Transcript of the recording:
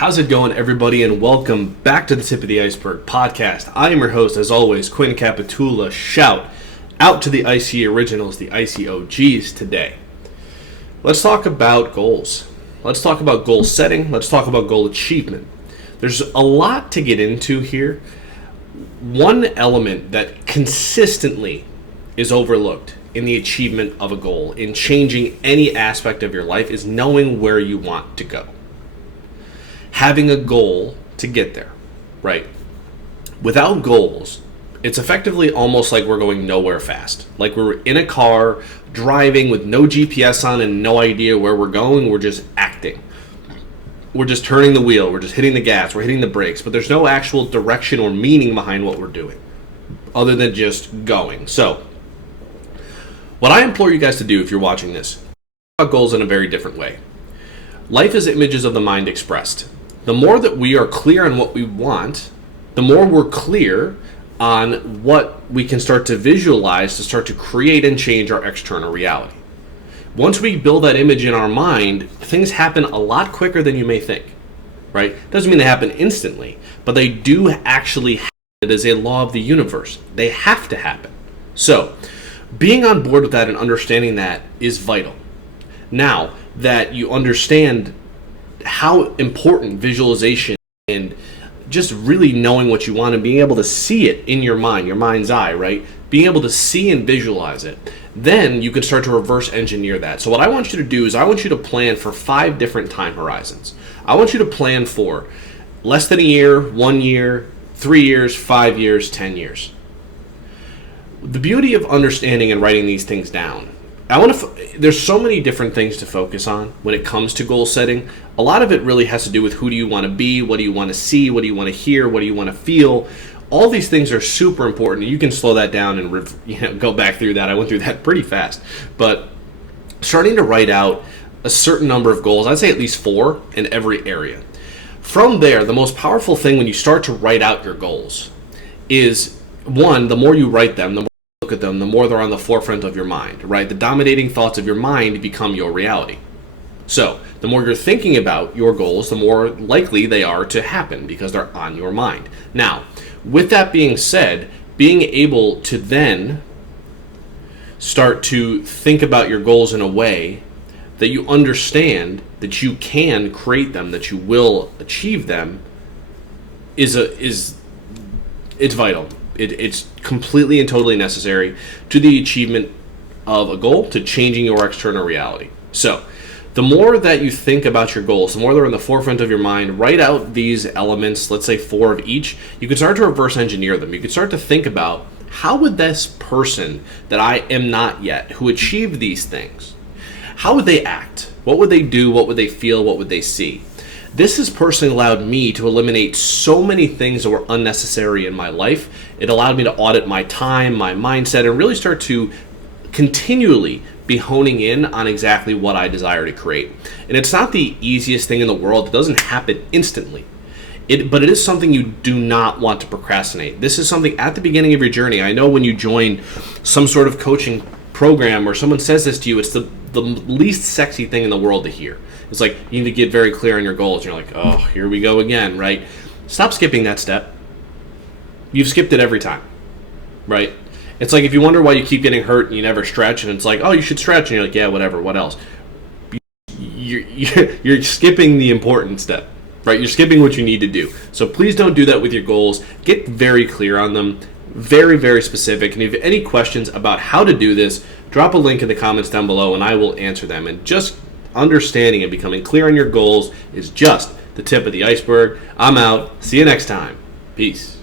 How's it going, everybody, and welcome back to the Tip of the Iceberg podcast. I am your host, as always, Quinn Capitula. Shout out to the IC Originals, the IC OGs today. Let's talk about goals. Let's talk about goal setting. Let's talk about goal achievement. There's a lot to get into here. One element that consistently is overlooked in the achievement of a goal, in changing any aspect of your life, is knowing where you want to go. Having a goal to get there, right? Without goals, it's effectively almost like we're going nowhere fast. Like we're in a car, driving with no GPS on and no idea where we're going. We're just acting. We're just turning the wheel. We're just hitting the gas. We're hitting the brakes. But there's no actual direction or meaning behind what we're doing other than just going. So, what I implore you guys to do if you're watching this, think about goals in a very different way. Life is images of the mind expressed. The more that we are clear on what we want, the more we're clear on what we can start to visualize to start to create and change our external reality. Once we build that image in our mind, things happen a lot quicker than you may think, right? Doesn't mean they happen instantly, but they do actually happen. It is a law of the universe. They have to happen. So, being on board with that and understanding that is vital. Now that you understand how important visualization and just really knowing what you want and being able to see it in your mind, your mind's eye, right? Being able to see and visualize it, then you can start to reverse engineer that. So what I want you to do is I want you to plan for 5 different time horizons. I want you to plan for less than a year, 1 year, 3 years, 5 years, 10 years. The beauty of understanding and writing these things down, there's so many different things to focus on when it comes to goal setting. A lot of it really has to do with who do you want to be, what do you want to see, what do you want to hear, what do you want to feel. All these things are super important. You can slow that down and go back through that. I went through that pretty fast. But starting to write out a certain number of goals, I'd say at least 4 in every area. From there, the most powerful thing when you start to write out your goals is, one, the more you write them, the more you look at them, the more they're on the forefront of your mind, right? The dominating thoughts of your mind become your reality. So, the more you're thinking about your goals, the more likely they are to happen because they're on your mind. Now, with that being said, being able to then start to think about your goals in a way that you understand that you can create them, that you will achieve them, it's vital. It's completely and totally necessary to the achievement of a goal, to changing your external reality. So, the more that you think about your goals, the more they're in the forefront of your mind, write out these elements, let's say 4 of each. You can start to reverse engineer them. You can start to think about, how would this person that I am not yet, who achieved these things, how would they act? What would they do? What would they feel? What would they see? This has personally allowed me to eliminate so many things that were unnecessary in my life. It allowed me to audit my time, my mindset, and really start to continually be honing in on exactly what I desire to create. And it's not the easiest thing in the world. It doesn't happen instantly. But it is something you do not want to procrastinate. This is something at the beginning of your journey. I know when you join some sort of coaching program or someone says this to you, it's the least sexy thing in the world to hear. It's like, you need to get very clear on your goals. You're like, oh, here we go again, right? Stop skipping that step. You've skipped it every time, right? It's like if you wonder why you keep getting hurt and you never stretch, and it's like, oh, you should stretch, and you're like, yeah, whatever, what else? You're skipping the important step, right? You're skipping what you need to do. So please don't do that with your goals. Get very clear on them, very, very specific. And if you have any questions about how to do this, drop a link in the comments down below, and I will answer them. And just understanding and becoming clear on your goals is just the tip of the iceberg. I'm out. See you next time. Peace.